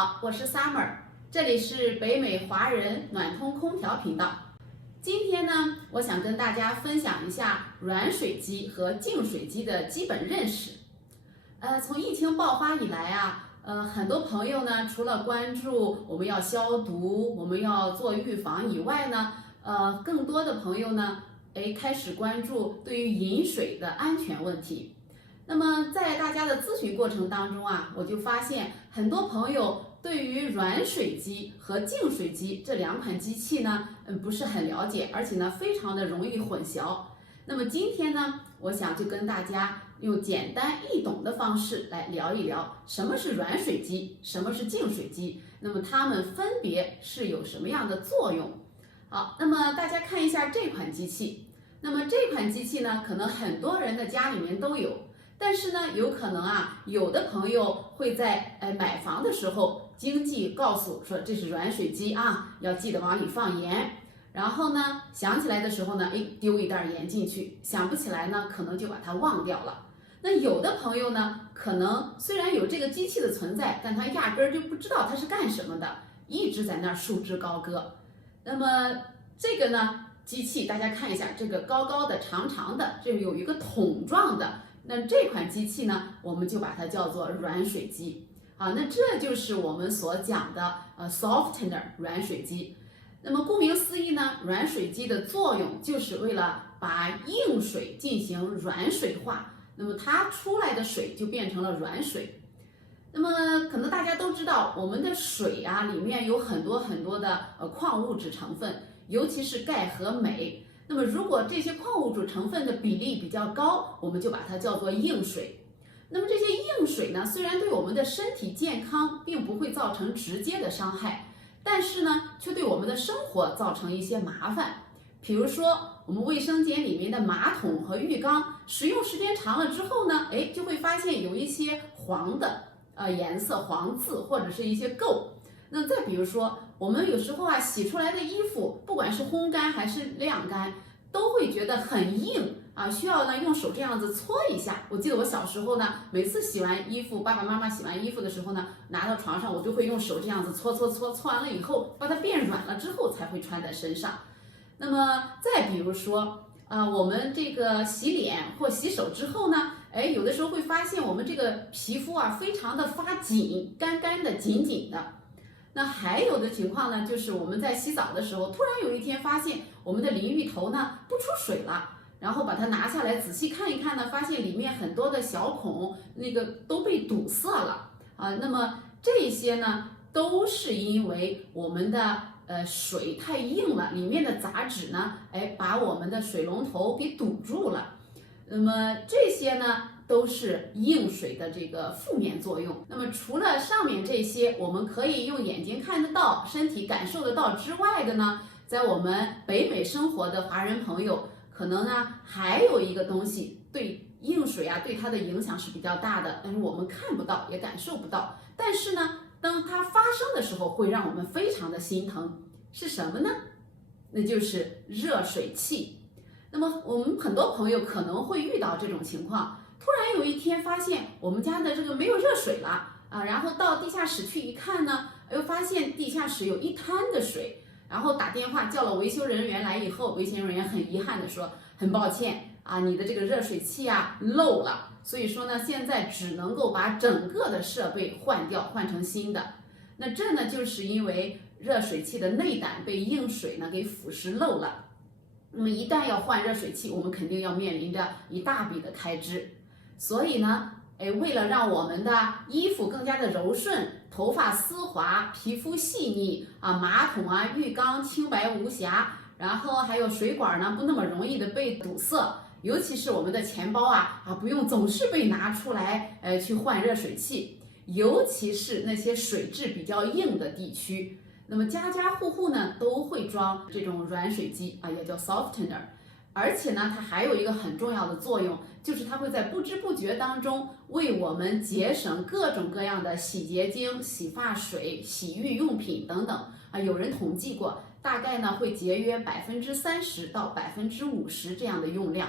好，我是 Summer， 这里是北美华人暖通空调频道。今天呢，我想跟大家分享一下软水机和净水机的基本认识。从疫情爆发以来啊，很多朋友呢，除了关注我们要消毒、我们要做预防以外呢，更多的朋友呢，开始关注对于饮水的安全问题。那么在大家的咨询过程当中啊，我就发现很多朋友对于软水机和净水机这两款机器呢，不是很了解，而且呢非常的容易混淆。那么今天呢，我想就跟大家用简单易懂的方式来聊一聊什么是软水机，什么是净水机，那么它们分别是有什么样的作用。好，那么大家看一下这款机器。那么这款机器呢，可能很多人的家里面都有。但是呢，有可能啊，有的朋友会在买房的时候，经纪告诉说这是软水机啊，要记得往里放盐。然后呢，想起来的时候呢，丢一袋盐进去；想不起来呢，可能就把它忘掉了。那有的朋友呢，可能虽然有这个机器的存在，但他压根儿就不知道它是干什么的，一直在那儿束之高阁。那么这个呢，机器大家看一下，这个高高的、长长的，这有一个桶状的。那这款机器呢，我们就把它叫做软水机啊。那这就是我们所讲的softener 软水机。那么顾名思义呢，软水机的作用就是为了把硬水进行软水化，那么它出来的水就变成了软水。那么可能大家都知道，我们的水啊里面有很多很多的矿物质成分，尤其是钙和镁。那么如果这些矿物质成分的比例比较高，我们就把它叫做硬水。那么这些硬水呢，虽然对我们的身体健康并不会造成直接的伤害，但是呢，却对我们的生活造成一些麻烦。比如说，我们卫生间里面的马桶和浴缸，使用时间长了之后呢，就会发现有一些黄的颜色、黄渍或者是一些垢。那再比如说，我们有时候啊洗出来的衣服，不管是烘干还是晾干，都会觉得很硬啊，需要呢用手这样子搓一下。我记得我小时候呢，每次洗完衣服，爸爸妈妈洗完衣服的时候呢，拿到床上我就会用手这样子搓，搓完了以后，把它变软了之后才会穿在身上。那么再比如说，我们这个洗脸或洗手之后呢，有的时候会发现我们这个皮肤啊非常的发紧，干干的、紧紧的。那还有的情况呢，就是我们在洗澡的时候，突然有一天发现我们的淋浴头呢不出水了，然后把它拿下来仔细看一看呢，发现里面很多的小孔那个都被堵塞了啊。那么这些呢，都是因为我们的水太硬了，里面的杂质呢，把我们的水龙头给堵住了。那么这些呢，都是硬水的这个负面作用。那么除了上面这些我们可以用眼睛看得到、身体感受得到之外的呢，在我们北美生活的华人朋友，可能呢还有一个东西对硬水啊对它的影响是比较大的，但是我们看不到也感受不到。但是呢，当它发生的时候，会让我们非常的心疼。是什么呢？那就是热水器。那么我们很多朋友可能会遇到这种情况，突然有一天发现我们家的这个没有热水了啊，然后到地下室去一看呢，又发现地下室有一滩的水，然后打电话叫了维修人员来以后，维修人员很遗憾的说，很抱歉啊，你的这个热水器啊漏了，所以说呢，现在只能够把整个的设备换掉，换成新的。那这呢，就是因为热水器的内胆被硬水呢给腐蚀漏了。那么一旦要换热水器，我们肯定要面临着一大笔的开支。所以呢，为了让我们的衣服更加的柔顺，头发丝滑，皮肤细腻啊，马桶啊、浴缸清白无瑕，然后还有水管呢不那么容易的被堵塞，尤其是我们的钱包啊不用总是被拿出来去换热水器，尤其是那些水质比较硬的地区。那么家家户户呢都会装这种软水机啊，也叫 softener， 而且呢它还有一个很重要的作用，就是它会在不知不觉当中为我们节省各种各样的洗洁精、洗发水、洗浴用品等等啊。有人统计过，大概呢会节约30%到50%这样的用量。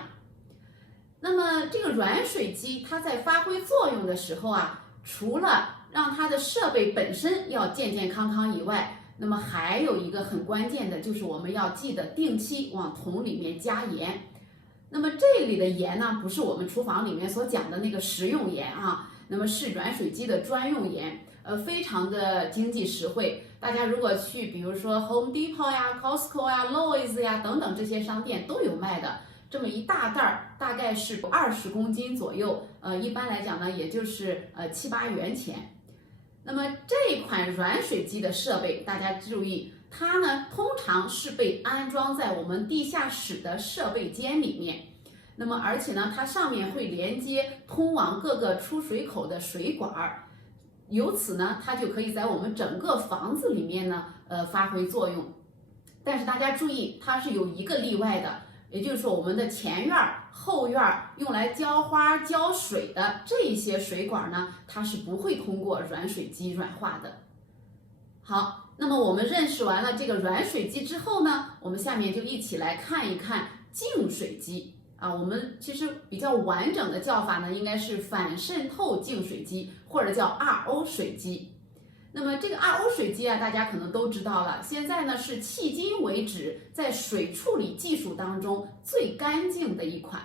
那么这个软水机它在发挥作用的时候啊，除了让它的设备本身要健健康康以外，那么还有一个很关键的就是我们要记得定期往桶里面加盐。那么这里的盐呢，不是我们厨房里面所讲的那个食用盐啊，那么是软水机的专用盐，非常的经济实惠。大家如果去，比如说 Home Depot 呀、Costco 呀、Lowe's 呀等等这些商店都有卖的，这么一大袋儿，大概是20公斤左右，一般来讲呢，也就是7、8元钱。那么这款软水机的设备，大家注意。它呢，通常是被安装在我们地下室的设备间里面，那么而且呢，它上面会连接通往各个出水口的水管儿，由此呢，它就可以在我们整个房子里面呢，发挥作用。但是大家注意，它是有一个例外的，也就是说我们的前院儿、后院儿用来浇花、浇水的这一些水管呢，它是不会通过软水机软化的。好，那么我们认识完了这个软水机之后呢，我们下面就一起来看一看净水机啊。我们其实比较完整的叫法呢，应该是反渗透净水机，或者叫 RO 水机。那么这个 RO 水机啊，大家可能都知道了，现在呢是迄今为止在水处理技术当中最干净的一款。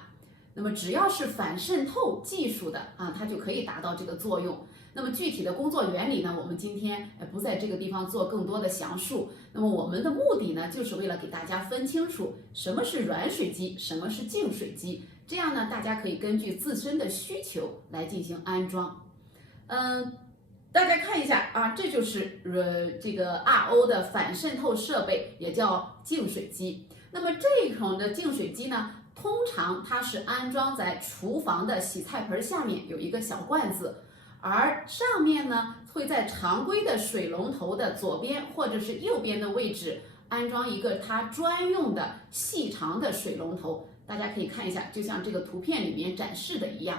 那么只要是反渗透技术的啊，它就可以达到这个作用。那么具体的工作原理呢，我们今天不在这个地方做更多的详述。那么我们的目的呢，就是为了给大家分清楚什么是软水机，什么是净水机，这样呢，大家可以根据自身的需求来进行安装。大家看一下啊，这就是这个 RO 的反渗透设备，也叫净水机。那么这种的净水机呢，通常它是安装在厨房的洗菜盆下面有一个小罐子。而上面呢，会在常规的水龙头的左边或者是右边的位置安装一个它专用的细长的水龙头。大家可以看一下，就像这个图片里面展示的一样。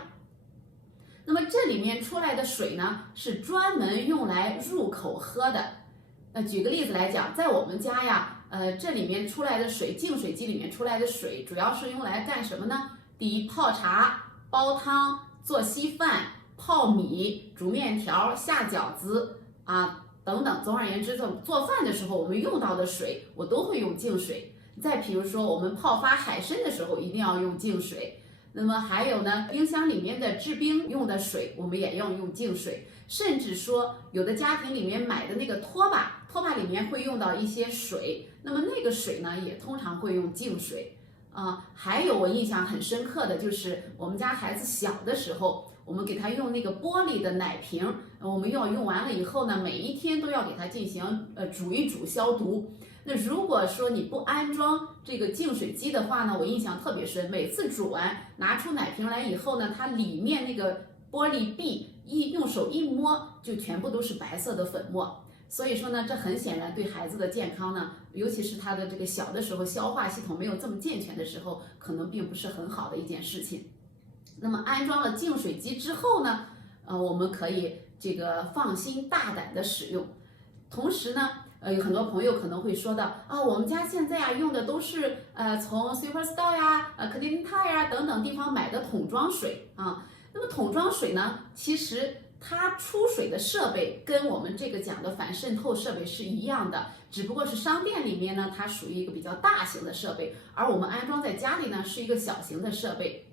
那么这里面出来的水呢，是专门用来入口喝的。举个例子来讲，在我们家呀，这里面出来的水，净水机里面出来的水，主要是用来干什么呢？第一，泡茶、煲汤、做稀饭。泡米、煮面条、下饺子啊等等，总而言之，做饭的时候我们用到的水，我都会用净水。再比如说，我们泡发海参的时候一定要用净水。那么还有呢，冰箱里面的制冰用的水，我们也要用净水。甚至说，有的家庭里面买的那个拖把里面会用到一些水，那么那个水呢，也通常会用净水啊。还有我印象很深刻的就是我们家孩子小的时候。我们给他用那个玻璃的奶瓶，我们要用完了以后呢，每一天都要给他进行煮一煮消毒。那如果说你不安装这个净水机的话呢，我印象特别深，每次煮完拿出奶瓶来以后呢，它里面那个玻璃壁用手一摸，就全部都是白色的粉末。所以说呢，这很显然对孩子的健康呢，尤其是他的这个小的时候消化系统没有这么健全的时候，可能并不是很好的一件事情。那么安装了净水机之后呢，我们可以这个放心大胆的使用。同时呢，有很多朋友可能会说到啊，我们家现在用的都是从 Superstore 呀、Clean Tile 呀等等地方买的桶装水啊。那么桶装水呢，其实它出水的设备跟我们这个讲的反渗透设备是一样的，只不过是商店里面呢，它属于一个比较大型的设备，而我们安装在家里呢，是一个小型的设备。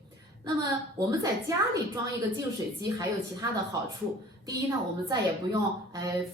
那么我们在家里装一个净水机还有其他的好处。第一呢，我们再也不用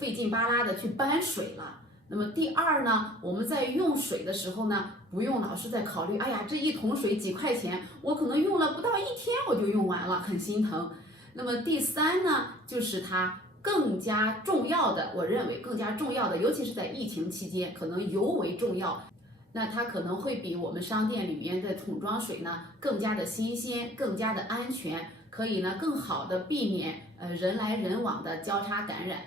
费劲巴拉的去搬水了。那么第二呢，我们在用水的时候呢，不用老是在考虑，哎呀，这一桶水几块钱，我可能用了不到1天我就用完了，很心疼。那么第三呢，就是它更加重要的，我认为更加重要的，尤其是在疫情期间，可能尤为重要。那它可能会比我们商店里面的桶装水呢更加的新鲜，更加的安全，可以呢更好的避免人来人往的交叉感染。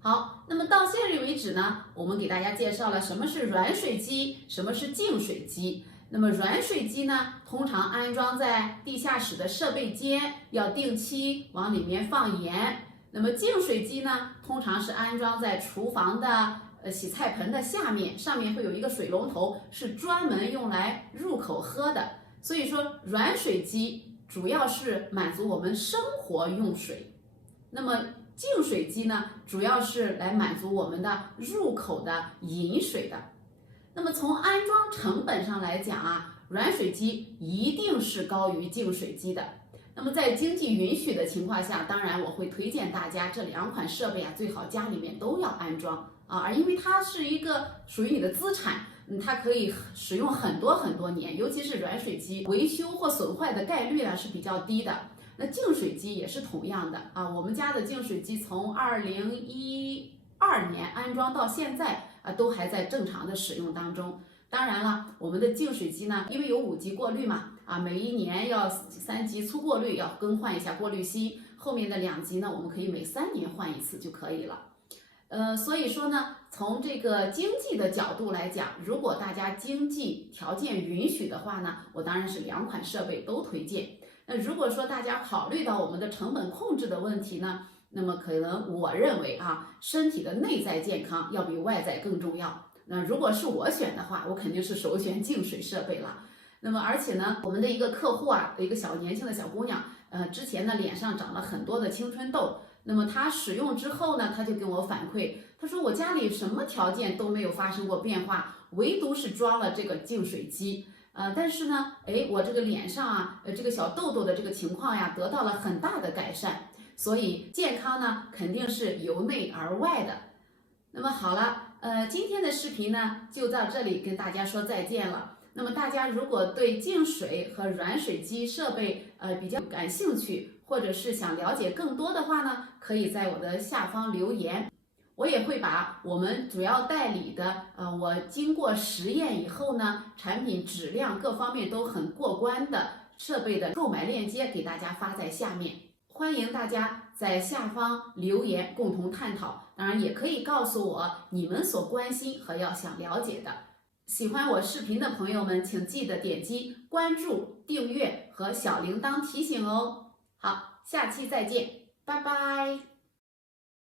好，那么到现在为止呢，我们给大家介绍了什么是软水机，什么是净水机。那么软水机呢，通常安装在地下室的设备间，要定期往里面放盐。那么净水机呢，通常是安装在厨房的洗菜盆的下面，上面会有一个水龙头，是专门用来入口喝的。所以说，软水机主要是满足我们生活用水。那么净水机呢，主要是来满足我们的入口的饮水的。那么从安装成本上来讲啊，软水机一定是高于净水机的。那么在经济允许的情况下，当然我会推荐大家这2款设备啊，最好家里面都要安装啊，因为它是一个属于你的资产，它可以使用很多年，尤其是软水机，维修或损坏的概率啊是比较低的。那净水机也是同样的啊，我们家的净水机从2012年安装到现在啊，都还在正常的使用当中。当然了，我们的净水机呢，因为有5级过滤嘛，每一年要3级粗过滤，要更换一下过滤芯，后面的2级呢，我们可以每3年换一次就可以了。所以说呢，从这个经济的角度来讲，如果大家经济条件允许的话呢，我当然是2款设备都推荐。那如果说大家考虑到我们的成本控制的问题呢，那么可能我认为身体的内在健康要比外在更重要。那如果是我选的话，我肯定是首选净水设备了。那么而且呢，我们的一个客户一个年轻的小姑娘，之前呢脸上长了很多的青春痘。那么她使用之后呢，她就跟我反馈，她说我家里什么条件都没有发生过变化，唯独是装了这个净水机。但是呢，我这个脸上这个小痘痘的这个情况呀，得到了很大的改善。所以健康呢，肯定是由内而外的。那么好了，今天的视频呢，就到这里跟大家说再见了。那么大家如果对净水和软水机设备比较感兴趣，或者是想了解更多的话呢，可以在我的下方留言，我也会把我们主要代理的我经过实验以后呢，产品质量各方面都很过关的设备的购买链接给大家发在下面，欢迎大家在下方留言共同探讨，当然也可以告诉我你们所关心和要想了解的。喜欢我视频的朋友们，请记得点击关注、订阅和小铃铛提醒哦。好，下期再见，拜拜。